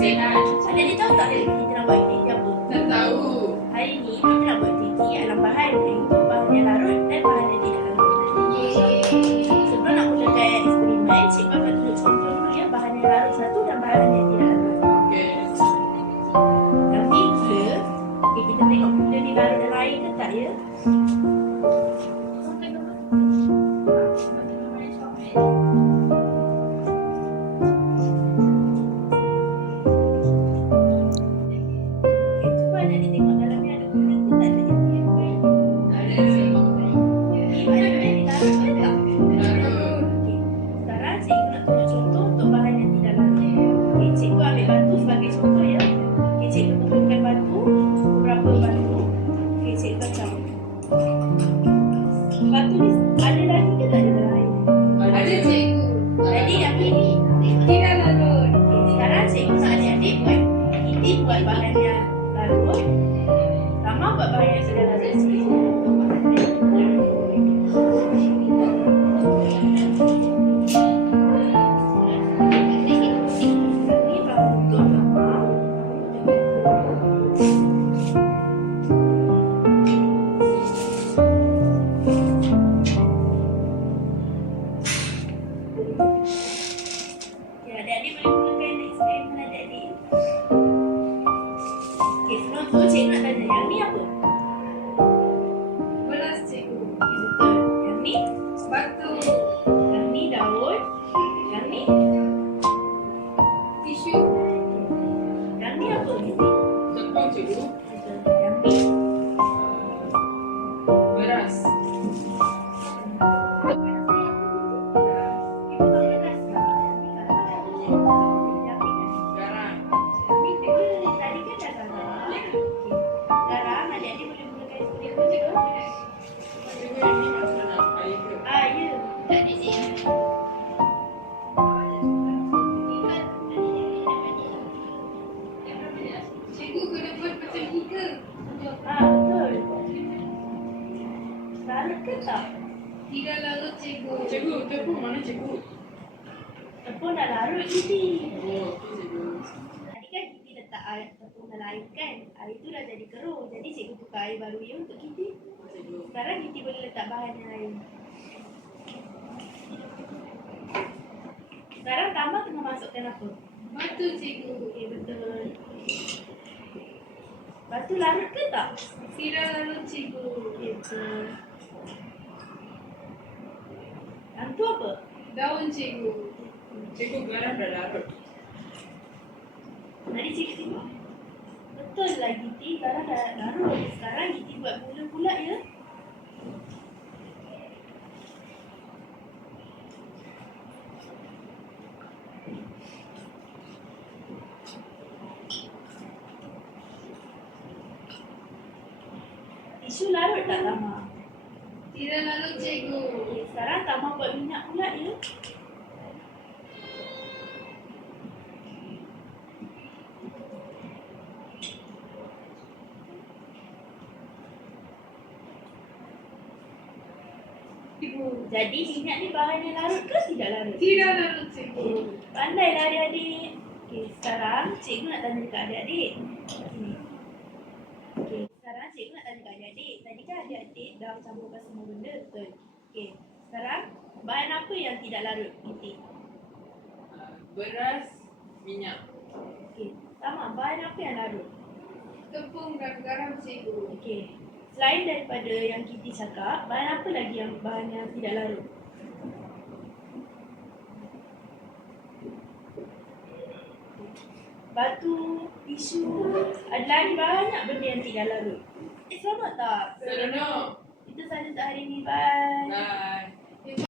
Sihat. Jadi tahu tak hari ni kita nak buat aktiviti apa? Tak tahu. Hari ni kita nak buat aktiviti alam bahan, iaitu bahan yang larut dan bahan yang tidak larut. Sebelum nak mulakan eksperimen, cikgu akan tunjuk contoh dulu ya, bahan yang larut satu dan bahan yang tidak larut. Okey. Yang ni gula. Okey, kita tengok gula ni larut dalam air ke tak ya? Batu ni ada lagi ke tak ada dalam air? Ada cikgu. Jadi yang ini Tidak larut. sekarang cikgu nak adik-adik buat. Kita buat bahan yang larut, Rama buat bahan yang sudah larut. Ini bahan untuk Rama. Adik-adik boleh mulakan eksperimen adik-adik. Okey, sebelum tu cikgu nak tanya, yang ni apa? Beras cikgu. Betul. Yang ni? Batu. Yang ni daun. Yang ni? Tisu. Yang ni apa? Ini? Tepung cikgu. Betul. Yang ni? Beras. Garam. Cikgu yang ni macam mana? Air ke? Cikgu kena buat macam ni ke? Betul. Larut ke tak? Tidak larut cikgu. Cikgu, tepung mana cikgu? Tepung dah larut Kiti. Oh, okey cikgu. Tadi kan Kiti letak air tepung dalam air kan? Air tu dah jadi keruh. Jadi cikgu tukar air baru ya untuk Kiti. Cikgu. Sekarang Kiti boleh letak bahan yang lain. Sekarang Tama tengah masukkan apa? Batu cikgu. Okey, betul. Batu larut ke tak? Tidak larut cikgu. Okey, betul. Yang tu apa? Daun cikgu. Cikgu garam dah larut. Tadi cikgu tengok. Betul lah Kiti, garam dah larut. Sekarang Kiti buat gula pula ya. Tisu larut tak Tama? Tidak larut cikgu. Okey, sekarang Tama buat minyak pula ya. Cikgu. Jadi minyak ni bahan yang larut ke tidak larut? Tidak larut cikgu. Pandailah adik-adik. Okey, sekarang cikgu nak tanya dekat adik-adik. Okey, sekarang cikgu nak tanya dekat adik-adik. Tadi kan adik-adik dah campurkan semua benda, betul? Okey, sekarang bahan apa yang tidak larut? Titik. Beras, minyak. Okey, sama. Bahan apa yang larut? Tepung dan garam cikgu. Okey. Selain daripada yang Kiti cakap, bahan apa lagi yang bahan yang tidak larut? Batu, tisu, ada lagi banyak benda yang tidak larut. Seronok tak? Seronok. Itu sahaja untuk hari ini. Bye. Bye.